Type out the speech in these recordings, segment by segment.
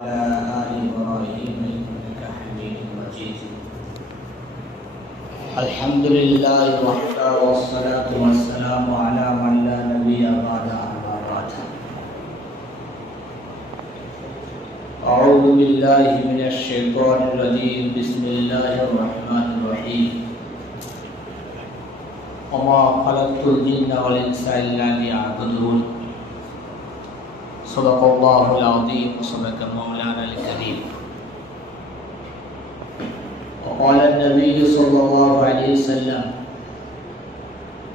على آل إبراهيم إنك حميد مجيد. الحمد لله وحده والصلاة والسلام على من لا نبي بعد أما بعد. أعوذ بالله من الشيطان الرجيم. بسم الله الرحمن الرحيم. وما خلقت الجن والإنس إلا ليعبدون. صدق الله العظيم وصدق مولانا الكريم. وقال النبي صلى الله عليه وسلم: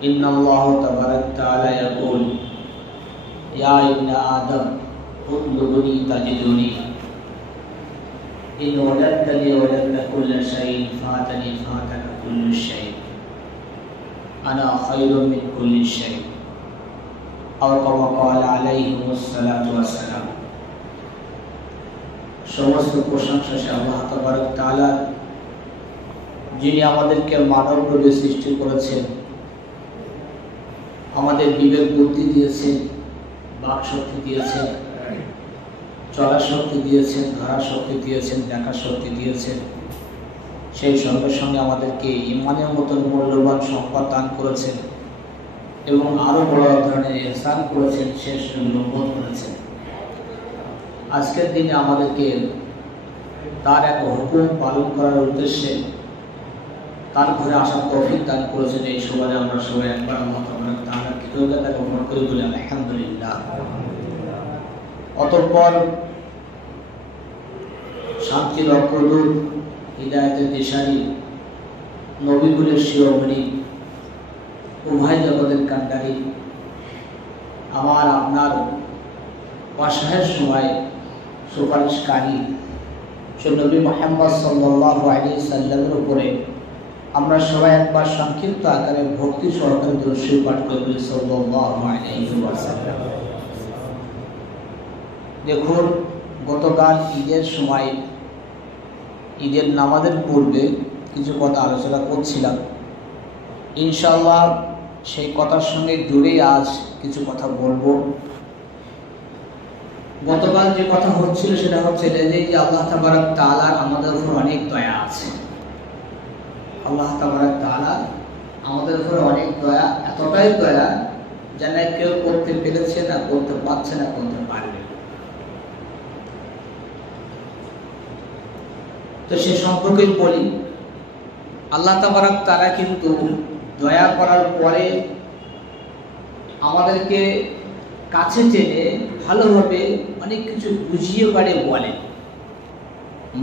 إن الله تبارك وتعالى يقول: يا ابن آدم اطلبني تجدني إن وجدتني وجدت كل شيء فاتني فاتك كل شيء أنا خير من كل شيء أو كما قال عليه الصلاة والسلام. সমস্ত প্রশংসা সে আল্লাহ তাবারক তাআলা, যিনি আমাদেরকে মানব রূপে সৃষ্টি করেছেন, আমাদের বিবেক বুদ্ধি দিয়েছেন, বাক শক্তি দিয়েছেন, চলার শক্তি দিয়েছেন, ধরার শক্তি দিয়েছেন, দেখার শক্তি দিয়েছেন। সেই সঙ্গে সঙ্গে আমাদেরকে ইমানের মতন মূল্যবান সম্পদ দান করেছেন এবং আরো বড় ধরনের ইহসান করেছেন, শেষ বোধ করেছেন। আজকের দিনে আমাদেরকে তার এক হুকুম পালন করার উদ্দেশ্যে তার ঘরে আসার তৌফিক দান করেছেন। এই সময় আমরা সবাই একবার আল্লাহ তাআলার কৃতজ্ঞতা জ্ঞাপন করে বলি আলহামদুলিল্লাহ। অতঃপর শান্তির অগ্রদূত, হিদায়াতের দিশারি, নবীগুলোর শিরোমণি, উভয় জগতের কান্ডারি, আমার আপনার অসহায়ের সময় সুপারিশকারী সে নবী মুহাম্মদ সাল্লাল্লাহু আলাইহি সাল্লামের উপরে আমরা সবাই একবার সংক্ষিপ্ত আকারে ভক্তি সহকারে দরুদ শরীফ পাঠ করব সাল্লাল্লাহু আলাইহি ওয়াসাল্লাম। দেখুন, গতকাল ঈদের সময়, ঈদের নামাজের পূর্বে কিছু কথা আলোচনা করছিলাম। ইনশাআল্লাহ সেই কথার সঙ্গে জুড়েই আজ কিছু কথা বলবো। গতকাল যে কথা হচ্ছিল সেটা হচ্ছে যে আল্লাহ তাবারক তাআলার আমাদের উপর অনেক দয়া আছে। আল্লাহ তাবারক তাআলা আমাদের উপর অনেক দয়া, এতটাই দয়া যেন কেউ করতে পেরেছে না, করতে পারছে না, করতে পারবে। তো সে সম্পর্কে বলি, আল্লাহ তাবারক তাআলা কিন্তু দয়া করার পরে আমাদেরকে কাছে টেনে ভালোভাবে অনেক কিছু বুঝিয়ে পারে বলে।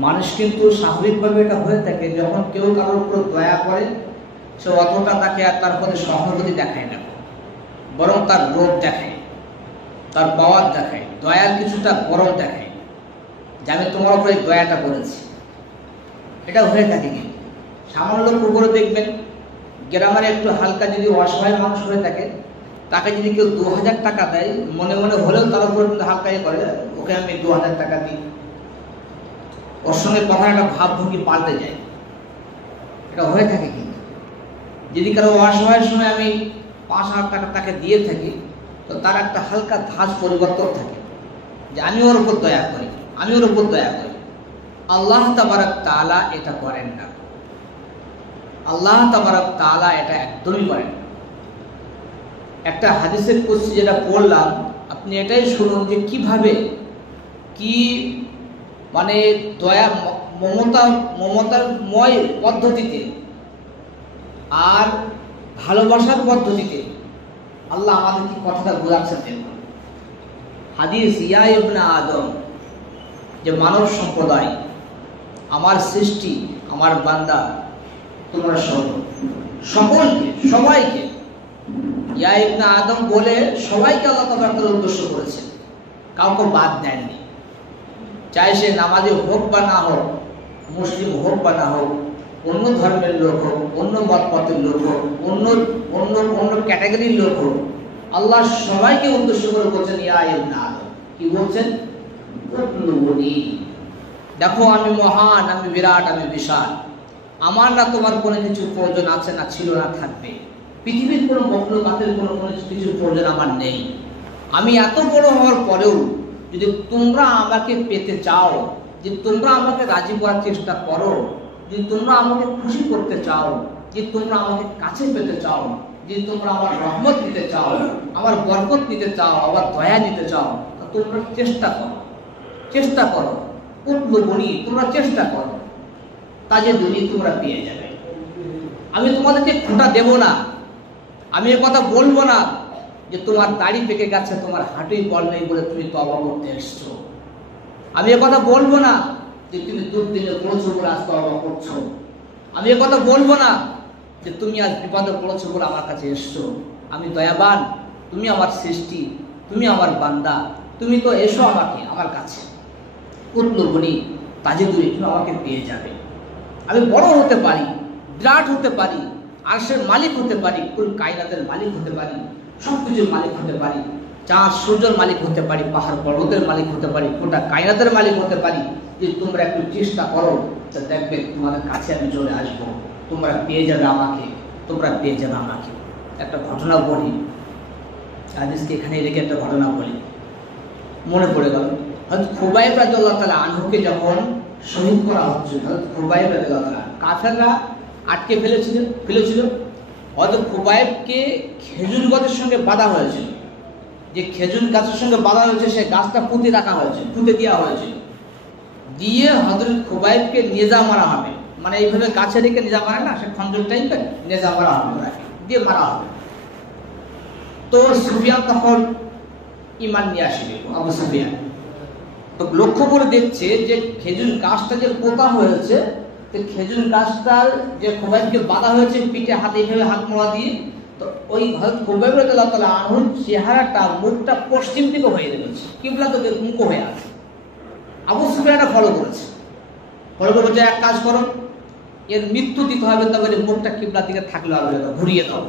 মানুষ কিন্তু স্বাভাবিকভাবে এটা হয়ে থাকে, যখন কেউ কারোর উপর দয়া করে সে অতটা তাকে আর তার প্রতি সহানুভূতি দেখায় না, বরং তার রোগ দেখায়, তার পাওয়ার দেখায়, দয়ার কিছুটা বড় দেখায় যে আমি তোমার উপরে দয়াটা করেছি। এটা হয়ে থাকে। কিন্তু সামান্য লোক উপরে দেখবেন, গ্রামের একটু হালকা যদি অসহায় মানুষ হয়ে থাকে, তাকে যদি কেউ 2000 টাকা দেয়, মনে মনে হলেও তার উপর কিন্তু হালকাই করে, ওকে আমি 2000 টাকা দিই। ওর সঙ্গে কথা একটা ভাবভঙ্গি পাল্টে যায়। এটা হয়ে থাকে। কিন্তু যদি কারো অসহায়ের সময় আমি 5000 টাকা তাকে দিয়ে থাকি, তো তার একটা হালকা ধাঁচ পরিবর্তন থাকে যে আমি ওর উপর দয়া করি, আমি ওর উপর দয়া করি। আল্লাহ তাবারক তাআলা এটা করেন না। আল্লাহ তাবারক তাআলা এটা একদমই করেন না। একটা হাদিসের কুদসি যেটা পড়লাম, আপনি এটাই শুনুন যে কিভাবে কি মানে দয়া, মমতাময় পদ্ধতিতে আর ভালোবাসার পদ্ধতিতে আল্লাহ আমাদের কি কথাটা বোঝাচ্ছেন। দেখুন হাদিস, ইয়া ইবনে আদম, যে মানব সম্প্রদায়, আমার সৃষ্টি, আমার বান্দা, তোমরা সকলকে, সবাইকে, ইয়া ইবনে আদম বলে সবাইকে আল্লাহ তাআলা উদ্দেশ্য করেছেন, কাউকে বাদ দেননি। চাই সে নামাজি হোক বা না হোক, মুসলিম হোক বা না হোক, অন্য ধর্মের লোক হোক, অন্য মতপথের লোক হোক, অন্য অন্য অন্য ক্যাটাগরির লোক হোক, আল্লাহ সবাইকে উদ্দেশ্য করে বলছেন ইয়া ইবনে আদম। কি বলছেন? দেখো আমি মহান, আমি বিরাট, আমি বিশাল। আমার না তোমার কোনো কিছু প্রয়োজন আছে, না ছিল, না থাকবে। পৃথিবীর কোনো মখলুকাতের কোনো কিছু প্রয়োজন আমার নেই। আমি এত বড় হওয়ার পরেও যদি তোমরা আমাকে পেতে চাও, যে তোমরা আমাকে রাজি করার চেষ্টা করো, যদি তোমরা আমাকে খুশি করতে চাও, যে তোমরা আমাকে কাছে পেতে চাও, যে তোমরা আমার রহমত নিতে চাও, আমার বরকত নিতে চাও, আমার দয়া নিতে চাও, তোমরা চেষ্টা করো, চেষ্টা করো, উৎলবনী, তোমরা চেষ্টা করো, তাজে দুনি তোমরা পেয়ে যাবে। আমি তোমাদেরকে খোঁটা দেব না, আমি এ কথা বলবো না যে তোমার দাড়ি পেকে গেছে, তোমার হাঁটুই বল নেই বলে তুমি তওবা করতে এসছো। আমি এ কথা বলবো না যে তুমি দুর্দিনে পড়েছো বলে আজ তওবা করছো। আমি এ কথা বলবো না যে তুমি আজ বিপদে পড়েছো বলে আমার কাছে এসছো। আমি দয়াবান, তুমি আমার সৃষ্টি, তুমি আমার বান্দা, তুমি তো এসো আমাকে, আমার কাছে উৎলবনী তাজে দুই, তুমি আমাকে পেয়ে যাবে। আমি বড় হতে পারি, বিরাট হতে পারি, আরশের মালিক হতে পারি, কুল কায়নাতের মালিক হতে পারি, সবকিছুর মালিক হতে পারি, চাঁদ সূর্যের মালিক হতে পারি, পাহাড় পর্বতের মালিক হতে পারি, গোটা কায়নাতের মালিক হতে পারি। যে তোমরা একটু চেষ্টা করো, তা দেখবে তোমাদের কাছে আমি চলে আসবো, তোমরা পেয়ে যাবে আমাকে, তোমরা পেয়ে যাবে আমাকে। একটা ঘটনা বলি, হাদিসকে এখানে রেখে একটা ঘটনা বলি, মনে পড়ে গেল। হযরত খুবাইব রাদিয়াল্লাহু তাআলা আনহুকে যখন শহীদ করা হচ্ছিল, হযরত খুবাইব রাদিয়াল্লাহু তাআলা, কাফেররা আটকে ফেলেছিল। হযরত খুবাইবকে খেজুর গাছের সঙ্গে বাঁধা হয়েছিল। যে খেজুর গাছের সঙ্গে বাঁধা হয়েছে সে গাছটা পুঁতে রাখা হয়েছে, পুঁতে দেওয়া হয়েছে, দিয়ে হযরত খুবাইবকে নেজা মারা হবে। মানে এইভাবে গাছে রেখে নেজা মারে না, সে খঞ্জর টাইপের নেজা মারা হবে, দিয়ে মারা হবে। তো সুফিয়ান তখন ইমান নিয়ে আসবে, আবু সুফিয়ান তো লক্ষ্য করে দেখছে যে খেজুর গাছটা যে পোতা হয়েছে, তো খেজুর গাছটার যে খুবাইবকে বাঁধা হয়েছে পিঠে হাতে, এইভাবে হাত মোড়া দিয়ে, তো ওই হযরত খুবাইব রাদিয়াল্লাহু তাআলা আনহুর চেহারাটা, মুখটা পশ্চিম দিকে হয়ে গেছে, কিবলা দিকে মুখ হয়ে আছে। আবু সুফিয়ানটা ফলো করেছে, এক কাজ করো, এর মৃত্যু দিতে হবে, তবে মুখটা কিবলা দিকে থাকলে হবে, ঘুরিয়ে দাও।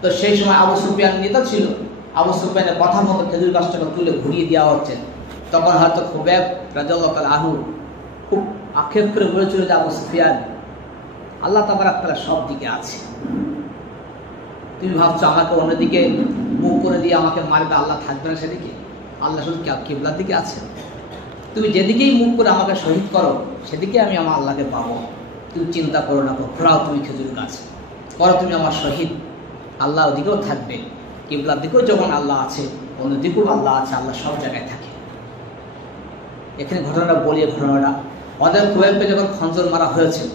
তো সেই সময় আবু সুফিয়ান নেতা ছিল, আবু সুফিয়ানের কথা মতো খেজুর গাছটাকে তুলে ঘুরিয়ে দেওয়া হচ্ছে। তখন হয়তো খুবাইব রাদিয়াল্লাহু তাআলা আনহু খুব আক্ষেপ করে বলেছিল যে আবু সুফিয়ান, আল্লাহ তাবারক তাআলা সব দিকে আছে, তুমি ভাবছো আমাকে অন্যদিকে মুখ করে দিয়ে আমাকে মারবে, আল্লাহ থাকবে না সেদিকে? আল্লাহ শুধু কিবলার দিকে আছে। তুমি যেদিকেই মুখ করে আমাকে শহীদ করো, সেদিকে আমি আমার আল্লাহকে পাবো। তুমি চিন্তা করো না, ঘোরাও তুমি খেজুর গাছ, করো তুমি আমার শহীদ, আল্লাহ ওদিকেও থাকবে, কিবলার দিকেও যখন আল্লাহ আছে, অন্যদিকেও আল্লাহ আছে, আল্লাহ সব জায়গায় থাকে। এখানে ঘটনাটা বলি, ঘটনাটা ওদের খুবাইবকে যখন খঞ্জর মারা হয়েছিল,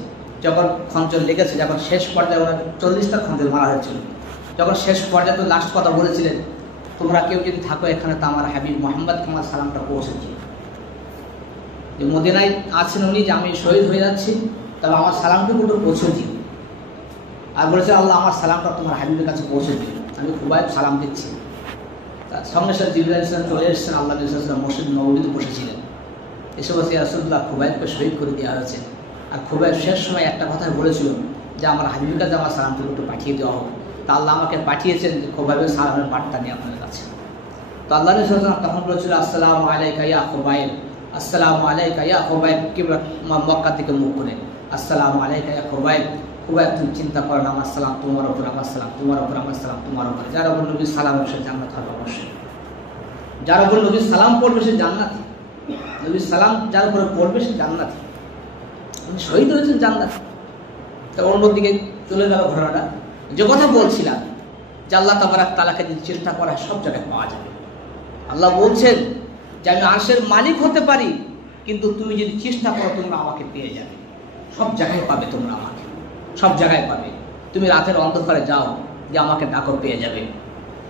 যখন খঞ্জর লেগেছে, যখন শেষ পর্যায়ে ওরা 40টা খঞ্জর মারা হয়েছিল, যখন শেষ পর্যায়ে তো লাস্ট কথা বলেছিলেন, তোমরা কেউ যদি থাকো এখানে, তো আমার হাবিব মুহাম্মদকে আমার সালামটা পৌঁছে দিও। যে মদিনায় আছেন উনি, যে আমি শহীদ হয়ে যাচ্ছি, তবে আমার সালামকে একটু পৌঁছে দিও। আর বলেছে আল্লাহ আমার সালামটা তোমার হাবিবের কাছে পৌঁছে দিও। আমি খুবাইব সালাম দিচ্ছি, তার সঙ্গে সাথে জিবরাইল আলাইহিস সালাম চলে এসেছেন, আল্লাহ নবী সাল্লাল্লাহু আলাইহি ওয়াসাল্লাম মসজিদ নববীতে বসেছিলেন। এসে বসে রাসূলুল্লাহ খুবাইবকে শহীদ করে দেওয়া হয়েছে। আর খুবাইব শেষ সময় একটা কথা বলেছিল যে আমার হাবিবের কাছে আমার সালামটা একটু পাঠিয়ে দেওয়া হোক। তা আল্লাহ আমাকে পাঠিয়েছেন যে খুবাইবের সালামের বার্তা নিয়ে আপনাদের কাছে। তো আল্লাহ নবী সাল্লাল্লাহু আলাইহি ওয়াসাল্লাম তখন বলেছিল আসসালামু আলাইকা ইয়া খুবাইব, আসসালামু আলাইকা ইয়া খুবাইব, কিবলা মক্কা থেকে মুখ করে আসসালামু আলাইকা ইয়া খুবাইব। খুবাইব তুমি চিন্তা করেন, আমার সালাম তোমার উপর, আমার সালাম তোমার উপর, আমার সালাম তোমার উপর। যার উপর নবীর সালাম সে জান্নাত হবে অবশ্যই। যার উপর নবীর সালাম পড়বে সে জান্নাতি, নবীর সালাম যার উপরে পড়বে সে জান্নাতি, শহীদ হয়েছেন জান্নাতি। তা অন্যদিকে চলে গেল ঘটনাটা। যে কথা বলছিলাম যে আল্লাহ তাবারক তাআলাকে যদি চেষ্টা করা সব জায়গায় পাওয়া যাবে। আল্লাহ বলছেন যে আমি আরশের মালিক হতে পারি, কিন্তু তুমি যদি চেষ্টা করো তোমরা আমাকে পেয়ে যাবে, সব জায়গায় পাবে, তোমরা আমাকে সব জায়গায় পাবে। তুমি রাতের অন্ধকারে যাও, যে আমাকে ডাকো পেয়ে যাবে।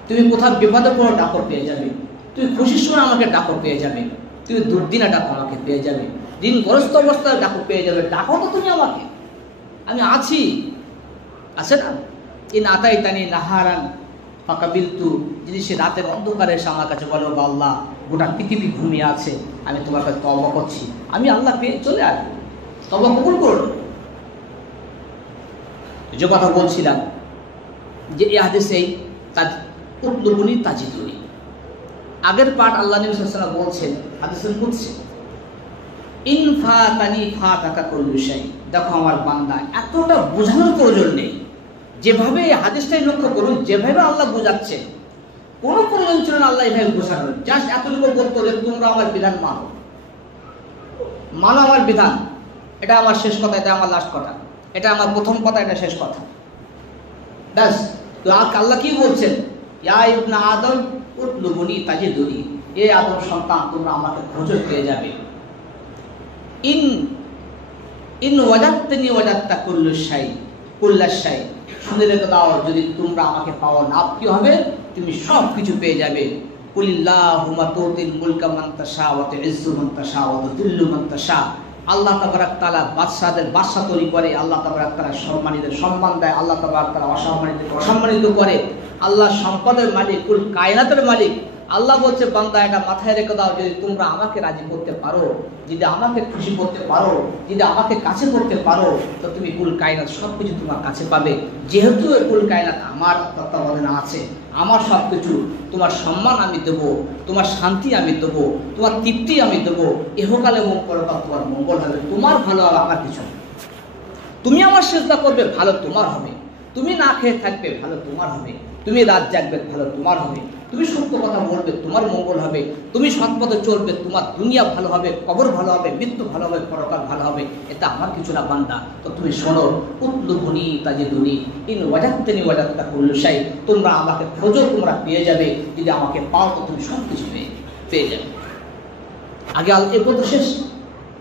তুমি কোথাও বিপদে পড়ো, ডাকো পেয়ে যাবে। তুমি খুশির সময় আমাকে ডাকো পেয়ে যাবে। তুমি দুর্দিনে ডাকো আমাকে পেয়ে যাবে। দিনগ্রস্ত অবস্থায় ডাকো পেয়ে যাবে। ডাকো তো তুমি আমাকে, আমি আছি, আছে না? ইন আতাইতানি নাহারান ফাকাবিলতু, যদি সে রাতের অন্ধকারে এসে আমার কাছে বলো আল্লাহ গোটা পৃথিবী ঘুমিয়ে আছে, আমি তোমার কাছে তওবা করছি, আমি আল্লাহ পেয়ে চলে আসবো, তওবা কবুল করো। যে কথা বলছিলাম যে এই হাদিসেই উতলুবুনি তাজিদুনি, আগের পাঠ আল্লাহ নবী সাল্লাল্লাহু আলাইহি ওয়াসাল্লাম বলছেন হাদিসের কুদসি, ইন ফাতানি ফাতাকা কুল্লু শাই। দেখো আমার বান্দা, এতটা বোঝানোর প্রয়োজন নেই, যেভাবে এই হাদিসটাই লক্ষ্য করুন, যেভাবে আল্লাহ বোঝাচ্ছে কোনো প্রয়োজন ছিল না আল্লাহ এভাবে ঘোষণা করেন। জাস্ট এতটুকু বলতো যে তোমরা আমার বিধান মানো, মানো আমার বিধান। এটা আমার শেষ কথা, এটা আমার লাস্ট কথা, এটা আমার প্রথম কথা, এটা শেষ কথা, ব্যাস। তো আল্লাহ কি বলছেন, ইয়া ইবনা আদম উতলুবুনি তাজিদুনি, এ আদম সন্তান তোমরা আমাকে খোঁজো পেয়ে যাবে। ইন ওয়াজাদতানি ওয়াজাদতা কুল্লাশাই, শুনে রেখে দাও, যদি তোমরা আমাকে পাও না কি হবে, তুমি সব কিছু পেয়ে যাবে। কুলিল্লাহুম্মা তুতিল মুলকা মান তাশা ওয়া তুইজ্জু মান তাশা ওয়া তুযিল্লু মান তাশা। আল্লাহ তাবারক তাআলা বাদশাদের বাদশা তৈরি করে, আল্লাহ তাবারক তাআলা সম্মানিতদের সম্মান দেয়, আল্লাহ তাবারক তাআলা অসম্মানিতদের অসম্মানিত করে। আল্লাহ সম্পদের মালিক, কুল কায়নাতের মালিক। আল্লাহ বলছে বান্দা এটা মাথায় রেখে দাও, যদি তোমরা আমাকে রাজি করতে পারো, যদি আমাকে খুশি করতে পারো, যদি আমাকে কাছে করতে পারো, তো তুমি কুল কায়নাত সবকিছু তোমার কাছে পাবে। যেহেতু এই কুল কায়নাত আমার তত্ত্বাবধানে আছে, আমার সবকিছু, তোমার সম্মান আমি দেবো, তোমার শান্তি আমি দেবো, তোমার তৃপ্তি আমি দেবো, ইহকালে এবং পরকালে তোমার মঙ্গল হবে, তোমার ভালো হবে, আমার কিছু। তুমি আমার চেষ্টা করবে, ভালো তোমার হবে। তুমি না খেয়ে থাকবে, ভালো তোমার হবে। তুমি রাত জাগবে, ভালো তোমার হবে। তুমি সত্য কথা বলবে, তোমার মঙ্গল হবে। তুমি সৎ পথে চলবে, তোমার দুনিয়া ভালো হবে, কবর ভালো হবে, মৃত্যু ভালো হবে, পরকাল ভালো হবে। এটা আমার কিছু না বান্দা। তো তুমি শোনো, উতলুবুনি তাজিদুনি, ইন ওয়াজাদতানি ওয়াজাদতা কুল্লাশাই, তোমরা আমাকে খোঁজো, তোমরা পেয়ে যাবে। যদি আমাকে পাও তো তুমি সব কিছু পেয়ে যাবে। আগে আল্লাহ এ কথা শেষ,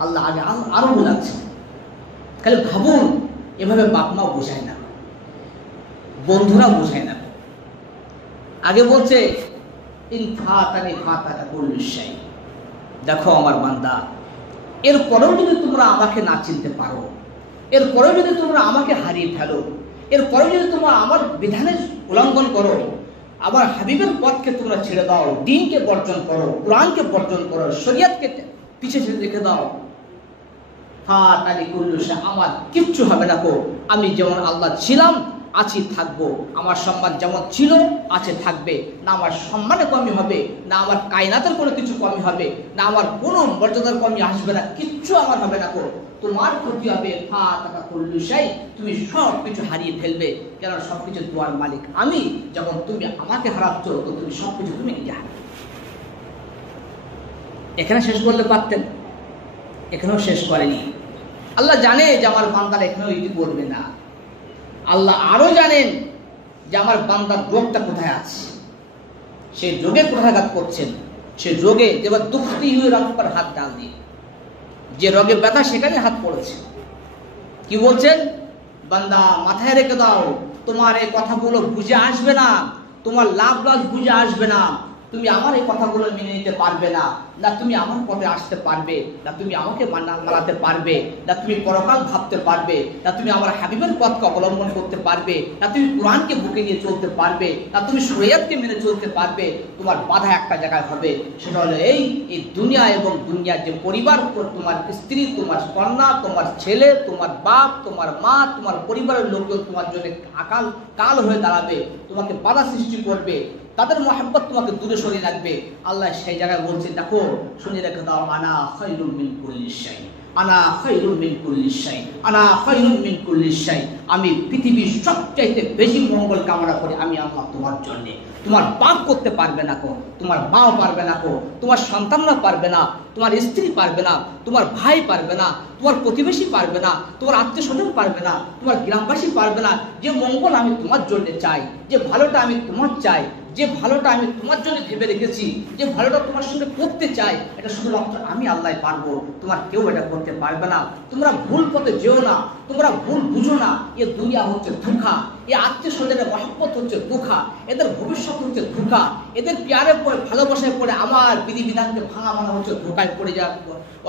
আল্লাহ আগে আরো বোঝাচ্ছে। খালি ভাবুন, এভাবে বাপ মা বোঝায় না, বন্ধুরা বোঝায় না। আগে বলছে ইন ফাতানি ফাতাকা কুল্লুশাই, দেখো আমার বান্দা, এরপরেও যদি তোমরা আমাকে না চিনতে পারো, এরপরেও যদি তোমরা আমাকে হারিয়ে ফেলো, এরপরেও যদি তোমরা আমার বিধানের উল্লঙ্ঘন করো, আমার হাবিবের পথকে তোমরা ছেড়ে দাও, দ্বীনকে বর্জন করো, কোরআনকে বর্জন করো, শরীয়তকে পিছিয়ে ছেড়ে রেখে দাও, ফাতানি কুল্লুশাই, আমার কিচ্ছু হবে না কো। আমি যেমন আল্লাহ ছিলাম, আছি, থাকবো। আমার সম্মান যেমন ছিল আছে থাকবে, না আমার সম্মানে কমি হবে, না আমার কায়নাতের কোনো কিছু কমি হবে, না আমার কোনো মর্যাদার কমি আসবে না, কিচ্ছু আমার হবে না কো। তোমার ক্ষতি হবে, ফাতাকা কুল্লুশাই, তুমি সব কিছু হারিয়ে ফেলবে। কেন? সব কিছু তোমার মালিক আমি। যখন তুমি আমাকে হারাচ্ছ, তো তুমি সব কিছু তুমি নিজে হারাবে। এখানে শেষ করলে পারতেন, এখানেও শেষ করেনি। আল্লাহ জানে যে আমার বান্দারা এখানেও ইতি করবে না। আল্লাহ আরো জানেন যে আমার বান্দার রোগটা কোথায় আছে, সে রোগে প্রত্যাঘাত করছেন। সে রোগে যেবার দুঃখী হয়ে রব पर হাত ডাল দিয়ে, যে রোগে ব্যথা সেখানে হাত পড়েছে। কি বলছেন? বান্দা মাথায় রেখে দাও, তোমার এই কথাগুলো বুঝে আসবে না, তোমার লাভ লস বুঝে আসবে না। তুমি আমার এই কথাগুলো মেনে নিতে পারবে না, না তুমি আমার পথে আসতে পারবে, না তুমি আমাকে মানাতে পারবে, না তুমি পরকাল ভাবতে পারবে, না তুমি আমার হাবিবের পথকে অবলম্বন করতে পারবে, না তুমি কোরআনকে বুকে নিয়ে চলতে পারবে, না তুমি শরীয়তকে মেনে চলতে পারবে। তোমার বাধা একটা জায়গায় হবে, সেটা হলো এই দুনিয়া এবং দুনিয়ার যে পরিবার, তোমার স্ত্রী, তোমার কন্যা, তোমার ছেলে, তোমার বাপ, তোমার মা, তোমার পরিবারের লোকজন তোমার জন্য কাল হয়ে দাঁড়াবে, তোমাকে বাধা সৃষ্টি করবে, তাদের মহব্বত তোমাকে দূরে সরিয়ে রাখবে। আল্লাহ সেই জায়গায় বলছে, দেখো শুনে রেখে দাও, আনা খায়রুম মিন কুল্লি শাই, আনা খায়রুম মিন কুল্লি শাই, আনা খায়রুম মিন কুল্লি শাই। আমি পৃথিবীর সবচাইতে বেশি মঙ্গল কামনা করি আমি আল্লাহ তোমার জন্য। তোমার বাপ করতে পারবে না কো, তোমার মাও পারবে না কো, তোমার সন্তানরা পারবে না, তোমার স্ত্রী পারবে না, তোমার ভাই পারবে না, তোমার প্রতিবেশী পারবে না, তোমার আত্মীয় স্বজন পারবে না, তোমার গ্রামবাসী পারবে না। যে মঙ্গল আমি তোমার জন্য চাই, যে ভালোটা আমি তোমার চাই, যে ভালোটা আমি তোমার জন্য ভেবে রেখেছি, যে ভালোটা তোমার সঙ্গে করতে চাই, এটা শুধুমাত্র আমি আল্লাহ পারবো, তোমার কেউ এটা করতে পারবে না। তোমরা ভুল পথে যেও না, তোমরা ভুল বুঝো না। এ দুনিয়া হচ্ছে ধোঁকা, এ আত্মীয় স্বজনের মহব্বত হচ্ছে ধোঁকা, এদের ভবিষ্যৎ হচ্ছে ধোঁকা, এদের প্যারে পড়ে ভালোবাসায় পড়ে আমার বিধিবিধানকে ভাঙা মানা হচ্ছে ধোঁকায় পড়ে যাওয়া,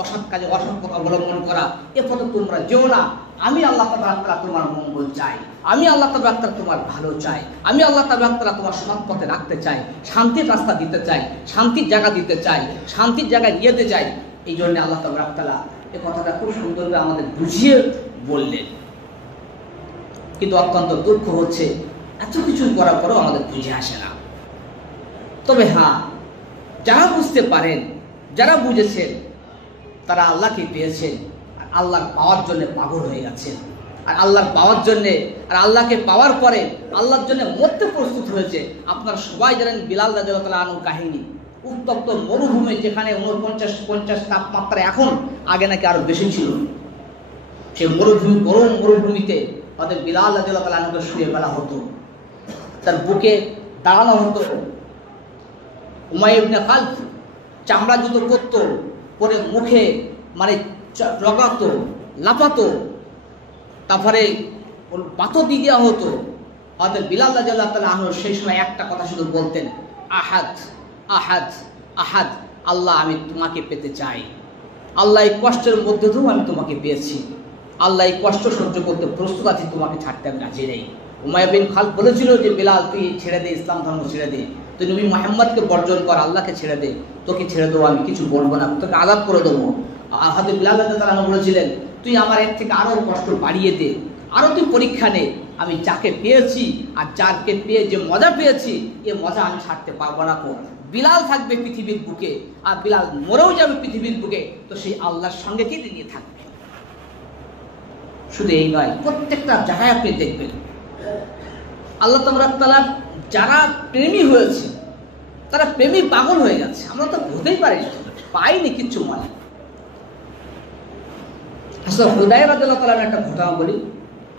অসৎ কাজে অসৎ পথ অবলম্বন করা। এ পথে তোমরা যেও না। আমি আল্লাহ তাআলা তোমার মঙ্গল চাই, আমি আল্লাহ তাআলা তোমার ভালো চাই, আমি আল্লাহ তাআলা তোমার সৎ পথে রাখতে চাই, শান্তির রাস্তা দিতে চাই, শান্তির জায়গা দিতে চাই, শান্তির জায়গায় নিয়ে যেতে চাই। এই জন্য আল্লাহ তাআলা এই কথাটা খুব সুন্দরভাবে আমাদের বুঝিয়ে বললেন। কিন্তু অত্যন্ত দুঃখ হচ্ছে, এত কিছু করার পরেও আমাদের বুঝে আসে না। তবে হ্যাঁ, যারা বুঝতে পারেন, যারা বুঝেছেন, তারা আল্লাহকে পেয়েছেন, আর আল্লাহ পাওয়ার জন্য পাগল হয়ে গেছেন। আর আল্লাহর পাওয়ার জন্যে, আর আল্লাহকে পাওয়ার পরে আল্লাহর জন্য মরতে প্রস্তুত হয়েছে। আপনারা সবাই জানেন বিলাল রাদিয়াল্লাহু তাআলা আনহুর কাহিনী। উত্তপ্ত মরুভূমি, যেখানে 49-50 তাপমাত্রা, এখন আগে নাকি আরো বেশি ছিল, সেই মরুভূমি, গরম মরুভূমিতে হয়তো বিলাল রাদিয়াল্লাহু তাআলা আনহুকে শুয়ে ফেলা হতো, তার বুকে দাঁড়ানো হতো। উমাইয়া ইবনে খালদ চামড়া জুতো পরতো, পরে মুখে মানে রগাতো, লাফাতো, তারপরে পাথর দিয়ে দেওয়া হতো। হয়তো বিলাল রাদিয়াল্লাহু তাআলা আনহু সেই সময় একটা কথা শুধু বলতেন, আহাদ আহাদ আহাদ, আল্লাহ আমি তোমাকে পেতে চাই, আল্লাহ এই কষ্টের মধ্যে দিয়েও আমি তোমাকে পেয়েছি, আল্লাহ এই কষ্ট সহ্য করতে প্রস্তুত আছি, তোমাকে ছাড়তে আমি রাজি নেই। উমাইয়া বিন খালদ বলেছিল যে বিলাল তুই ছেড়ে দে, ইসলাম ধর্ম ছেড়ে দে, তুই নবী মুহাম্মদকে বর্জন কর, আল্লাহকে ছেড়ে দে, তোকে ছেড়ে দেবো, আমি কিছু বলবো না, তোকে আলাপ করে দেবো। হয়তো বিলাল রাদিয়াল্লাহু তাআলা বলেছিলেন তুই আমার এর থেকে আরো কষ্ট বাড়িয়ে দে, আরো তুই পরীক্ষা নে, আমি যাকে পেয়েছি আর যাকে পেয়ে যে মজা পেয়েছি এ মজা আমি ছাড়তে পারবো না। বিলাল থাকবে পৃথিবীর বুকে, আর বিলাল মরেও যাবে পৃথিবীর বুকে, তো সেই আল্লাহর সঙ্গে কে নিয়ে থাকবে। শুধু এই নয়, প্রত্যেকটা জায়গায় আপনি দেখবেন আল্লাহ তাবারক তাআলা যারা প্রেমী হয়েছে তারা প্রেমী পাগল হয়ে গেছে। আমরা তো বুঝতেই পাইনি কিচ্ছু মনে। আসলে হুদায়রা রাদিয়াল্লাহু তাআলার একটা ঘটনা বলি।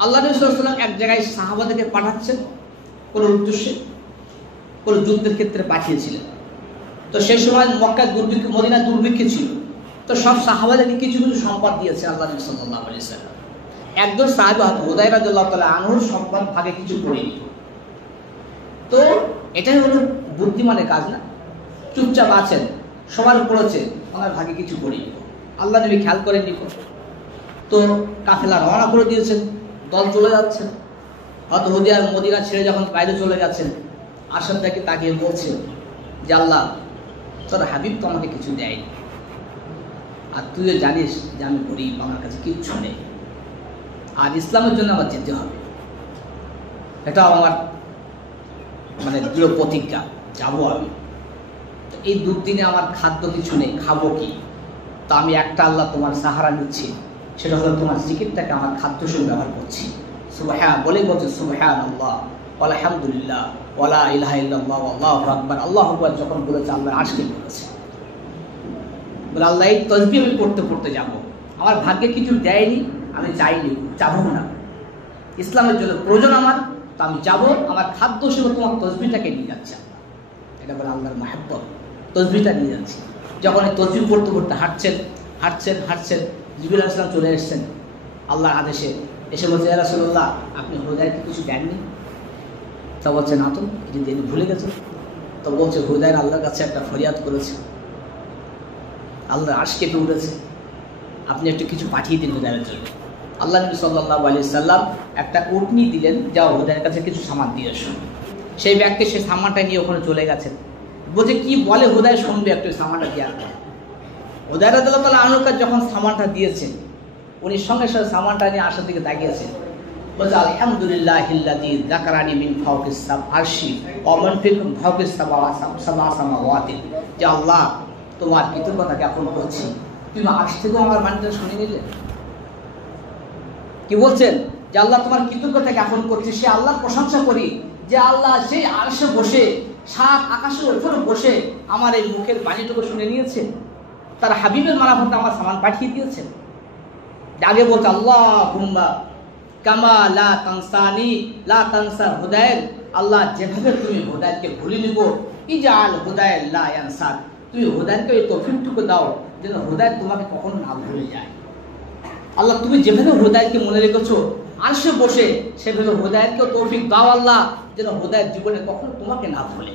আল্লাহ নবী সাল্লাল্লাহু আলাইহি ওয়াসাল্লাম এক জায়গায় সাহাবাদেরকে পাঠাচ্ছেন কোন উদ্দেশ্যে, কোন যুদ্ধের ক্ষেত্রে পাঠিয়েছিলেন। তো সেই সময় মক্কা দুর্ভিক্ষ, মদিনা দুর্ভিক্ষ ছিল। তো সব সাহাবাদেরকে কিছু কিছু সম্পদ দিয়েছে আল্লাহ নবী সাল্লাল্লাহু আলাইহি ওয়াসাল্লাম। একজন সাহাবী হুদায়রা রাদিয়াল্লাহু তাআলা আনহুর সম্পদ ভাগে কিছু করে নিল। তো এটাই হলো বুদ্ধিমানের কাজ না, চুপচাপ আছেন, সবার পড়েছে, ওনার ভাগে কিছু করে নিল, আল্লাহ নবী খেয়াল করে নিল। তো কাফেলা রওনা করে দিয়েছেন, দল চলে যাচ্ছেন। হয়তো হুদায়রা মদিনা ছেড়ে যখন বাইরে চলে গেছেন, আসার থেকে তাকিয়ে বলছে যে আল্লাহ তোর হাবিব তো আমাকে কিছু দেয়নি, আর তুইও জানিস যে আমি গরিব, আমার কাছে কিচ্ছু নেই, আর ইসলামের জন্য আমার যেতে হবে, এটা আমার মানে দৃঢ় প্রতিজ্ঞা, যাবো আমি। এই দুদিনে আমার খাদ্য কিছু নেই, খাবো কি? তো আমি একটা আল্লাহ তোমার সাহারা নিচ্ছি, সেটা হলো তোমার জিকিরটাকে আমার খাদ্য হিসেবে ব্যবহার করছি। সুবহান বলে বলছে সুবহানাল্লাহ আলহামদুলিল্লাহ ওয়ালা ইলাহা ইল্লাল্লাহ আল্লাহু আকবার। আল্লাহু আকবার যখন বলেছে আল্লাহ আজকে বলেছে, বলে আল্লাহ এই তাসবিহ আমি পড়তে পড়তে যাব, আমার ভাগ্যে কিছু দেয়নি, আমি চাইনি, যাবো না, ইসলামের জন্য প্রয়োজন আমার, তো আমি যাবো, আমার খাদ্য হিসেবে তোমার তাসবিহটাকে নিয়ে যাচ্ছে। এটা বলে আল্লাহর মাহাব্বত, তাসবিহটা নিয়ে যাচ্ছে। যখন এই তাসবিহ পড়তে পড়তে হাঁটছেন হাঁটছেন হাঁটছেন, জিবরিল আলাইহিস সালাম চলে এসেছেন আল্লাহর আদেশে, এসে বলছে ইয়া রাসূলুল্লাহ আপনি হুদায়রাকে কিছু দেননি? তা বলছে না তো, কিছু দেন, ভুলে গেছে। তো বলছে হুদায়রা আল্লাহর কাছে একটা ফরিয়াদ করেছে, আল্লাহর আরশ কেঁপে উঠেছে, আপনি একটু কিছু পাঠিয়ে দিন হুদায়রার জন্য। আল্লাহ নবী সাল্লাল্লাহু আলাইহি সাল্লাম একটা উটনি দিলেন, যাও হুদায়রার কাছে কিছু সামান দিয়ে এসো। সেই ব্যক্তি সে সামানটা নিয়ে ওখানে চলে গেছেন। বলছে কি বলে হুদায়রা শুনবে, একটু সামানটা দিয়ে আসবে। হুদায়রা রাদিয়াল্লাহু তাআলা আনহু যখন সামানটা দিয়েছেন, উনি সঙ্গে সঙ্গে সামানটা নিয়ে আসার দিকে তাকিয়েছেন, বলছে আলহামদুলিল্লাহিল্লাযী যাকারানি মিন ফাওকিস আরশি ওয়া মান ফাওকিস সামাওয়াতি। যে আল্লাহ তোমার কৃতজ্ঞতা জ্ঞাপন করছি, তুমি আরশ থেকে আমার বাণীটা শুনে নিলে। কি বলছেন? যে আল্লাহ তোমার কৃতজ্ঞতা জ্ঞাপন করছি, সে আল্লাহর প্রশংসা করি যে আল্লাহ সেই আরশে বসে, সাত আকাশের উপরে বসে আমার এই মুখের বাণীটুকু শুনে নিয়েছেন, তার হাবিবের মারফতে আমার সামান পাঠিয়ে দিয়েছেন। আগে বলছে আল্লাহুম্মা কামা লা তানসানি লা তানসা হুদায়র, আল্লাহ যেভাবে তুমি হুদায়রকে ভুলে নিব, ইজাল হুদায়র লা ইয়ানসাক, তুমি হুদায়রকে এই তৌফিকটুকু দাও যেন হুদায়র তোমাকে কখনো না ভুলে যায়। আল্লাহ তুমি যেভাবে হুদায়রকে মনে রেখেছো আরশে বসে, সেভাবে হুদায়রকেও তৌফিক দাও আল্লাহ, যেন হুদায়র জীবনে কখনো তোমাকে না ভুলে,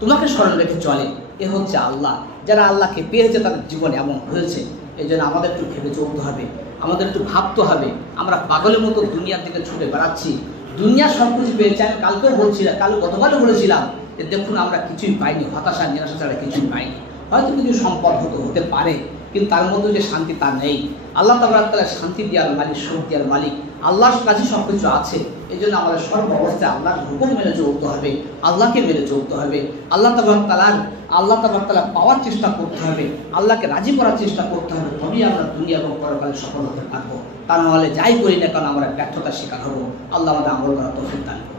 তোমাকে স্মরণ রেখে চলে। এ হচ্ছে আল্লাহ। যারা আল্লাহকে পেয়েছে তাদের জীবনে এমন হয়েছে। এই জন্য আমাদের একটু ভেবে চলতে হবে, আমাদের একটু ভাবতে হবে। আমরা পাগলের মতো দুনিয়ার দিকে ছুটে বেড়াচ্ছি, দুনিয়া সব কিছু পেয়েছে। আমি কালকেও বলছিলাম, গতকালও বলেছিলাম যে দেখুন আমরা কিছুই পাইনি, হতাশা নিরাশা ছাড়া কিছুই পাইনি। হয়তো কিছু সম্পদ হতে পারে, কিন্তু তার মধ্যে যে শান্তি তা নেই। আল্লাহ তাবারক তাআলা শান্তি দেওয়ার মালিক, সুখ দেওয়ার মালিক, আল্লাহর কাছে সব কিছু আছে। এই জন্য আমাদের সর্ব অবস্থায় আল্লাহর হুকুম মেনে চলতে হবে, আল্লাহকে মেনে চলতে হবে, আল্লাহ তাবারক তাআলা পাওয়ার চেষ্টা করতে হবে, আল্লাহকে রাজি করার চেষ্টা করতে হবে। তবেই আমরা দুনিয়া এবং পরকালে সফল হতে পারবো। তা নাহলে যাই করি না কেন আমরা ব্যর্থতার শিকার হবো। আল্লাহ আমাদের আমল করার তৌফিক দান করুন।